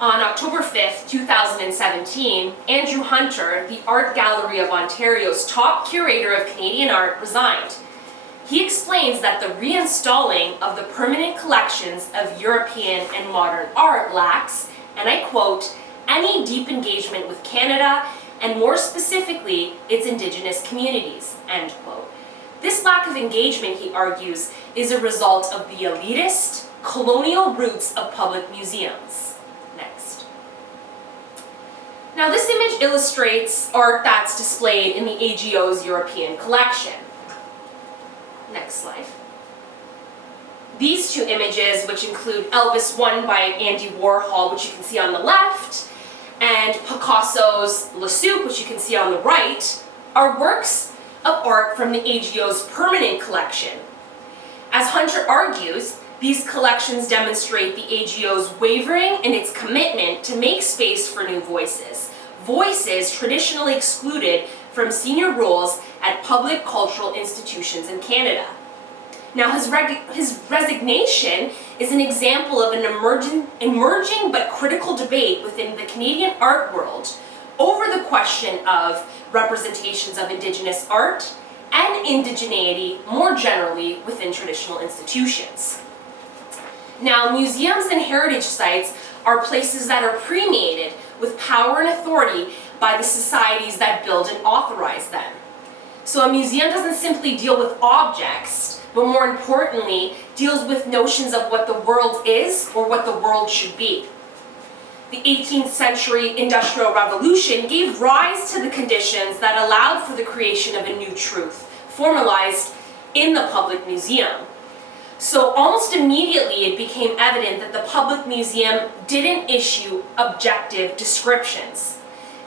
On October 5th, 2017, Andrew Hunter, the Art Gallery of Ontario's top curator of Canadian art, resigned. He explains that the reinstalling of the permanent collections of European and modern art lacks, and I quote, any deep engagement with Canada and more specifically its Indigenous communities, end quote. This lack of engagement, he argues, is a result of the elitist, colonial roots of public museums. Next. Now this image illustrates art that's displayed in the AGO's European collection. Next slide. These two images, which include Elvis One by Andy Warhol, which you can see on the left, and Picasso's La Soupe, which you can see on the right, are works of art from the AGO's permanent collection. As Hunter argues, these collections demonstrate the AGO's wavering in its commitment to make space for new voices, voices traditionally excluded from senior roles at public cultural institutions in Canada. Now, his resignation is an example of an emerging but critical debate within the Canadian art world over the question of representations of Indigenous art and indigeneity more generally within traditional institutions. Now, museums and heritage sites are places that are permeated with power and authority by the societies that build and authorize them. So a museum doesn't simply deal with objects, but more importantly, deals with notions of what the world is or what the world should be. The 18th century Industrial Revolution gave rise to the conditions that allowed for the creation of a new truth, formalized in the public museum. So almost immediately it became evident that the public museum didn't issue objective descriptions.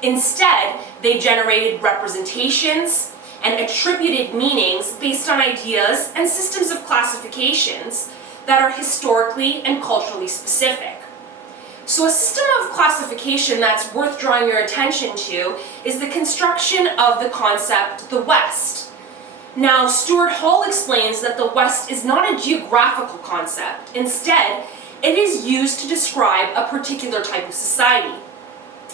Instead, they generated representations and attributed meanings based on ideas and systems of classifications that are historically and culturally specific. So a system of classification that's worth drawing your attention to is the construction of the concept the West. Now, Stuart Hall explains that the West is not a geographical concept. Instead, it is used to describe a particular type of society.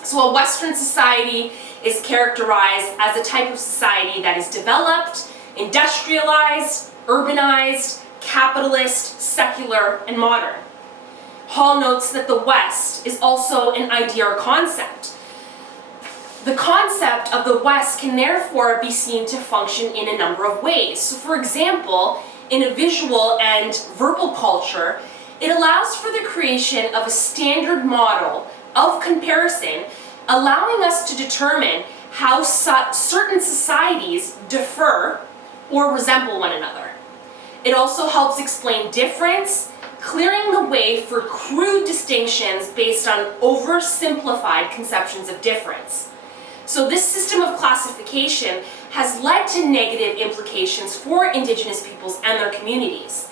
So a Western society is characterized as a type of society that is developed, industrialized, urbanized, capitalist, secular, and modern. Hall notes that the West is also an idea or concept. The concept of the West can therefore be seen to function in a number of ways. So for example, in a visual and verbal culture, it allows for the creation of a standard model of comparison, allowing us to determine how certain societies differ or resemble one another. It also helps explain difference, clearing the way for crude distinctions based on oversimplified conceptions of difference. So this system of classification has led to negative implications for Indigenous peoples and their communities.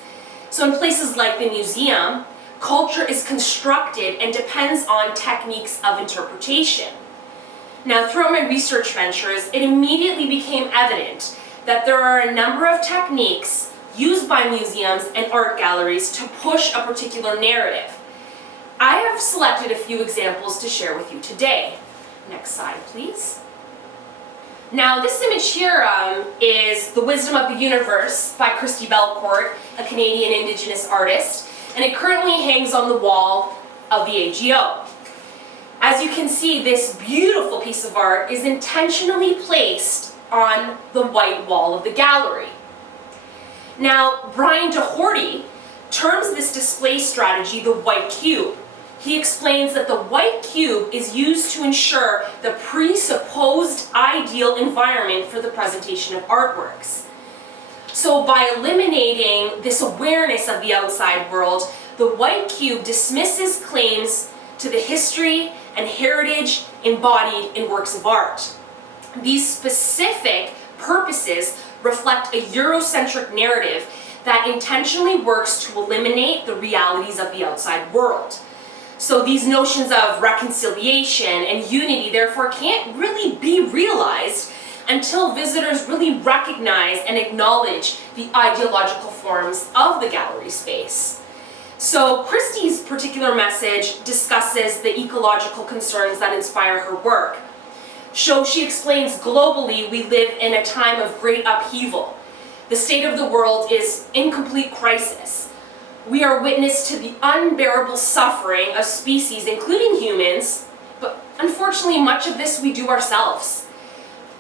So in places like the museum, culture is constructed and depends on techniques of interpretation. Now, throughout my research ventures, it immediately became evident that there are a number of techniques used by museums and art galleries to push a particular narrative. I have selected a few examples to share with you today. Next slide, please. Now, this image here is The Wisdom of the Universe by Christy Belcourt, a Canadian Indigenous artist, and it currently hangs on the wall of the AGO. As you can see, this beautiful piece of art is intentionally placed on the white wall of the gallery. Now, Brian Doherty terms this display strategy the white cube. He explains that the white cube is used to ensure the presupposed ideal environment for the presentation of artworks. So by eliminating this awareness of the outside world, the white cube dismisses claims to the history and heritage embodied in works of art. These specific purposes reflect a Eurocentric narrative that intentionally works to eliminate the realities of the outside world. So these notions of reconciliation and unity therefore can't really be realized until visitors really recognize and acknowledge the ideological forms of the gallery space. So Christie's particular message discusses the ecological concerns that inspire her work. So she explains globally we live in a time of great upheaval. The state of the world is in complete crisis. We are witness to the unbearable suffering of species, including humans, but unfortunately much of this we do ourselves.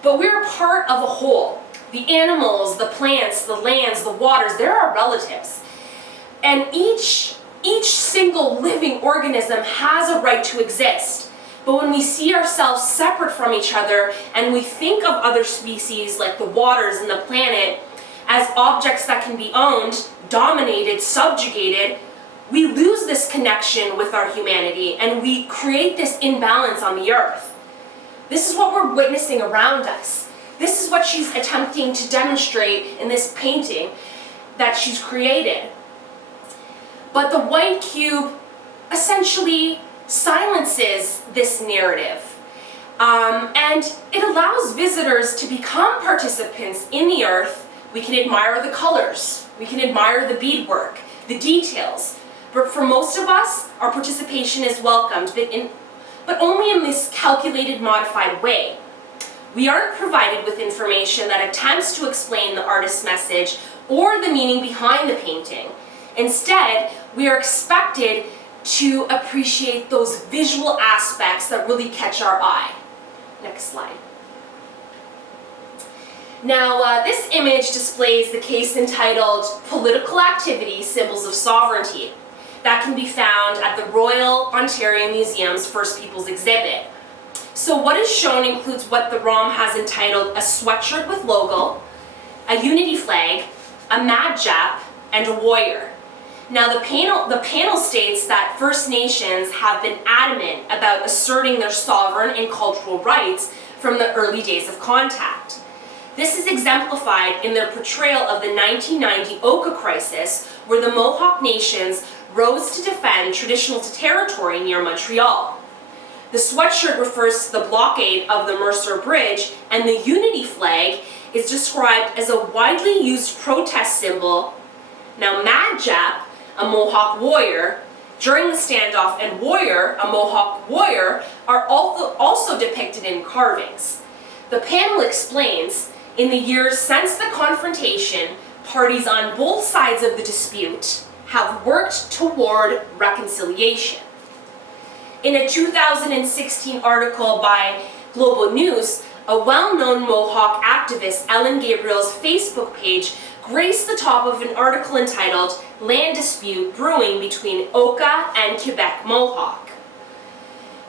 But we're part of a whole. The animals, the plants, the lands, the waters, they're our relatives. And each single living organism has a right to exist. But when we see ourselves separate from each other and we think of other species like the waters and the planet as objects that can be owned, dominated, subjugated, we lose this connection with our humanity and we create this imbalance on the earth. This is what we're witnessing around us. This is what she's attempting to demonstrate in this painting that she's created. But the white cube essentially silences this narrative. And it allows visitors to become participants in the earth. We can admire the colors, we can admire the beadwork, the details. But for most of us, our participation is welcomed, but only in this calculated, modified way. We aren't provided with information that attempts to explain the artist's message or the meaning behind the painting. Instead, we are expected to appreciate those visual aspects that really catch our eye. Next slide. Now, this image displays the case entitled Political Activity, Symbols of Sovereignty, that can be found at the Royal Ontario Museum's First Peoples exhibit. So what is shown includes what the ROM has entitled a sweatshirt with logo, a unity flag, a madjap, and a warrior. Now the panel states that First Nations have been adamant about asserting their sovereign and cultural rights from the early days of contact. This is exemplified in their portrayal of the 1990 Oka crisis, where the Mohawk nations rose to defend traditional territory near Montreal. The sweatshirt refers to the blockade of the Mercer Bridge, and the unity flag is described as a widely used protest symbol. Now madjap, a Mohawk warrior, during the standoff, and warrior, a Mohawk warrior, are also depicted in carvings. The panel explains, in the years since the confrontation, parties on both sides of the dispute have worked toward reconciliation. In a 2016 article by Global News, a well-known Mohawk activist, Ellen Gabriel's Facebook page, graced the top of an article entitled Land Dispute Brewing Between Oka and Quebec Mohawk.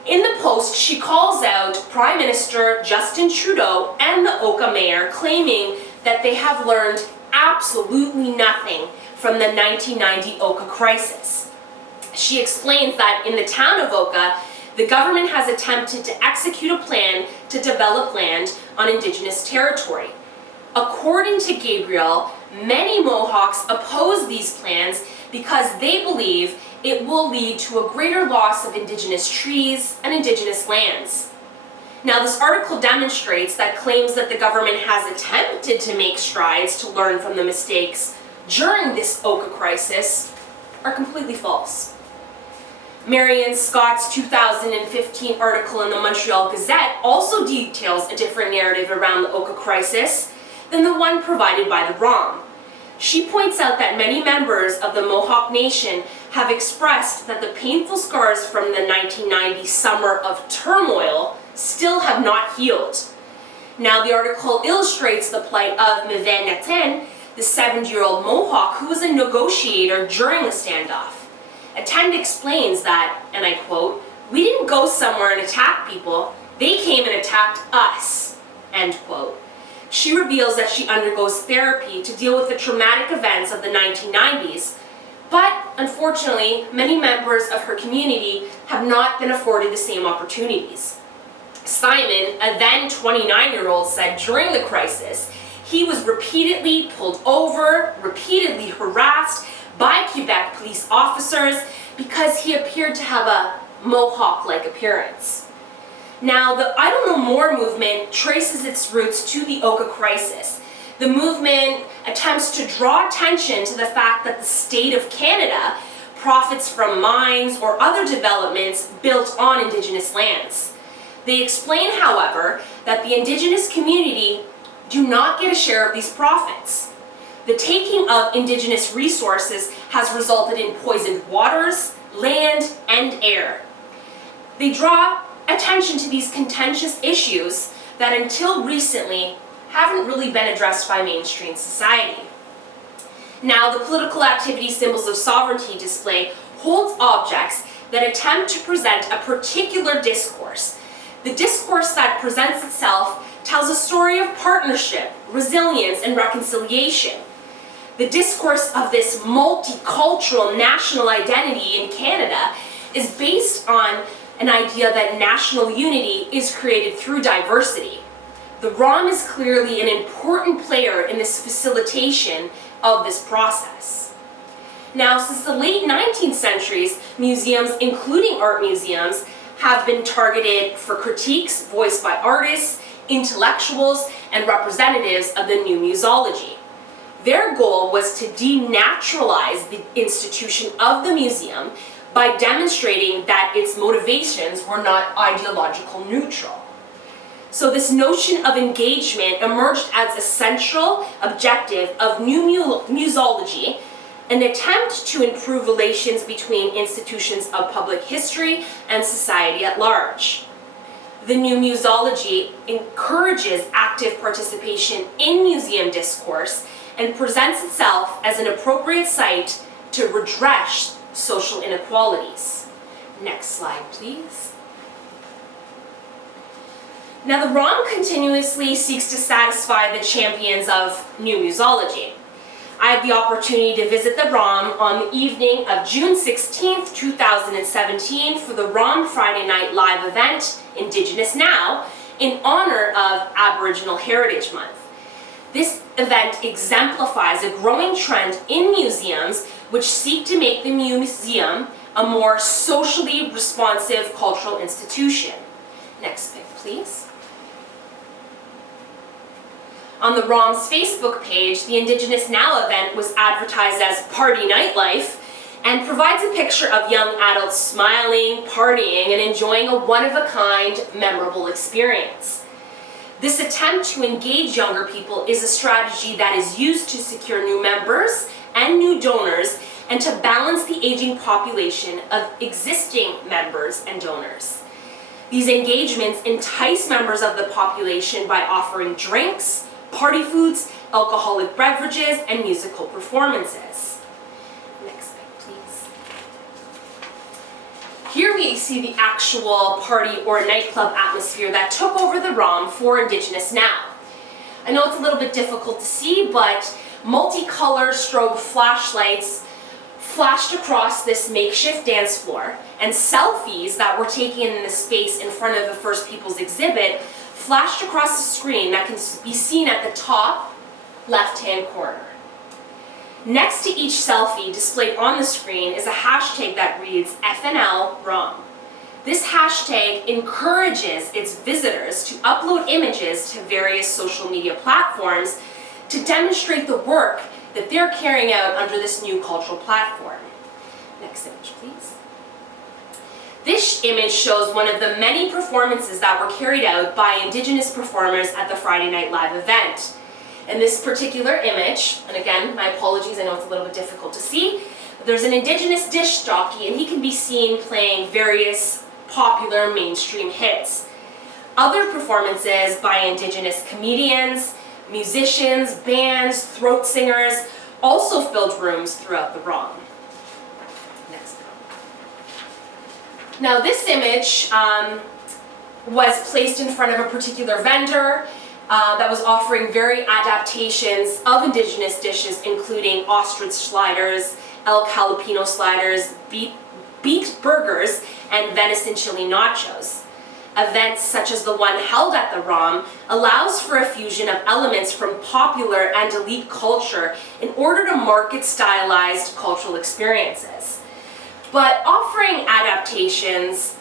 In the post, she calls out Prime Minister Justin Trudeau and the Oka mayor, claiming that they have learned absolutely nothing from the 1990 Oka crisis. She explains that in the town of Oka, the government has attempted to execute a plan to develop land on Indigenous territory. According to Gabriel, many Mohawks oppose these plans because they believe it will lead to a greater loss of Indigenous trees and Indigenous lands. Now, this article demonstrates that claims that the government has attempted to make strides to learn from the mistakes during this Oka crisis are completely false. Marion Scott's 2015 article in the Montreal Gazette also details a different narrative around the Oka crisis than the one provided by the ROM. She points out that many members of the Mohawk Nation have expressed that the painful scars from the 1990 summer of turmoil still have not healed. Now, the article illustrates the plight of Meve Naten, the 70-year-old Mohawk who was a negotiator during the standoff. Attend explains that, and I quote, "We didn't go somewhere and attack people, they came and attacked us," end quote. She reveals that she undergoes therapy to deal with the traumatic events of the 1990s, but unfortunately, many members of her community have not been afforded the same opportunities. Simon, a then 29-year-old, said during the crisis, he was repeatedly pulled over, repeatedly harassed by Quebec police officers because he appeared to have a Mohawk-like appearance. Now, the I Don't Know More movement traces its roots to the Oka crisis. The movement attempts to draw attention to the fact that the state of Canada profits from mines or other developments built on Indigenous lands. They explain, however, that the Indigenous community do not get a share of these profits. The taking of Indigenous resources has resulted in poisoned waters, land, and air. They draw attention to these contentious issues that until recently haven't really been addressed by mainstream society. Now, the political activity Symbols of Sovereignty display holds objects that attempt to present a particular discourse. The discourse that presents itself tells a story of partnership, resilience, and reconciliation. The discourse of this multicultural national identity in Canada is based on an idea that national unity is created through diversity. The ROM is clearly an important player in this facilitation of this process. Now, since the late 19th centuries, museums, including art museums, have been targeted for critiques voiced by artists, intellectuals, and representatives of the new museology. Their goal was to denaturalize the institution of the museum by demonstrating that its motivations were not ideological neutral. So this notion of engagement emerged as a central objective of new museology, an attempt to improve relations between institutions of public history and society at large. The new museology encourages active participation in museum discourse and presents itself as an appropriate site to redress social inequalities. Next slide, please. Now, the ROM continuously seeks to satisfy the champions of new museology. I had the opportunity to visit the ROM on the evening of June 16th, 2017 for the ROM Friday Night Live event, Indigenous Now, in honor of Aboriginal Heritage Month. This event exemplifies a growing trend in museums which seek to make the museum a more socially responsive cultural institution. Next pic, please. On the ROM's Facebook page, the Indigenous Now event was advertised as Party Nightlife and provides a picture of young adults smiling, partying, and enjoying a one-of-a-kind, memorable experience. This attempt to engage younger people is a strategy that is used to secure new members and new donors and to balance the aging population of existing members and donors. These engagements entice members of the population by offering drinks, party foods, alcoholic beverages, and musical performances. Next pic, please. Here we see the actual party or nightclub atmosphere that took over the ROM for Indigenous Now. I know it's a little bit difficult to see, but multicolor strobe flashlights flashed across this makeshift dance floor, and selfies that were taken in the space in front of the First Peoples exhibit flashed across the screen that can be seen at the top left-hand corner. Next to each selfie displayed on the screen is a hashtag that reads FNLROM. This hashtag encourages its visitors to upload images to various social media platforms to demonstrate the work that they're carrying out under this new cultural platform. Next image, please. This image shows one of the many performances that were carried out by Indigenous performers at the Friday Night Live event. In this particular image, and again, my apologies, I know it's a little bit difficult to see, but there's an Indigenous disc jockey and he can be seen playing various popular mainstream hits. Other performances by Indigenous comedians, musicians, bands, throat singers also filled rooms throughout the ROM. Next. Now this image was placed in front of a particular vendor that was offering varied adaptations of Indigenous dishes, including ostrich sliders, elk jalapeno sliders, beet burgers, and venison chili nachos. Events such as the one held at the ROM allows for a fusion of elements from popular and elite culture in order to market stylized cultural experiences. But offering adaptations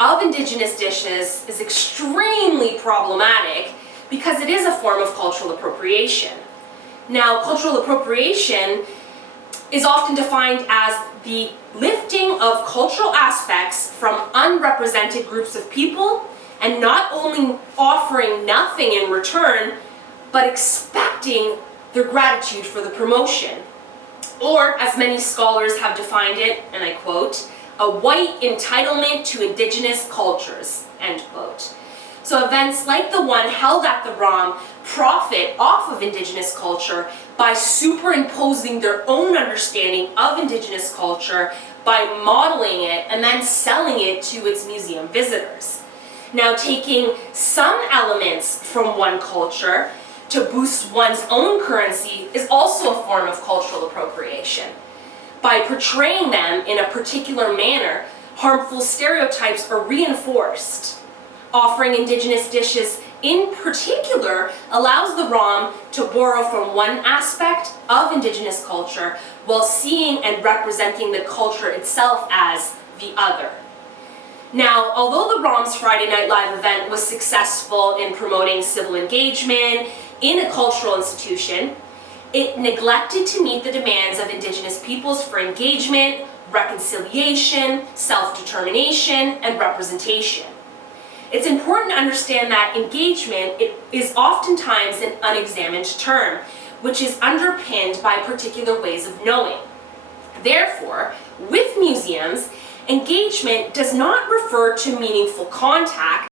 of Indigenous dishes is extremely problematic because it is a form of cultural appropriation. Now, cultural appropriation is often defined as the lifting of cultural aspects from unrepresented groups of people and not only offering nothing in return, but expecting their gratitude for the promotion. Or, as many scholars have defined it, and I quote, a white entitlement to Indigenous cultures, end quote. So events like the one held at the ROM profit off of Indigenous culture by superimposing their own understanding of Indigenous culture by modeling it and then selling it to its museum visitors. Now, taking some elements from one culture to boost one's own currency is also a form of cultural appropriation. By portraying them in a particular manner, harmful stereotypes are reinforced. Offering Indigenous dishes in particular allows the ROM to borrow from one aspect of Indigenous culture while seeing and representing the culture itself as the other. Now, although the ROM's Friday Night Live event was successful in promoting civil engagement in a cultural institution, it neglected to meet the demands of Indigenous peoples for engagement, reconciliation, self-determination, and representation. It's important to understand that engagement is oftentimes an unexamined term, which is underpinned by particular ways of knowing. Therefore, with museums, engagement does not refer to meaningful contact,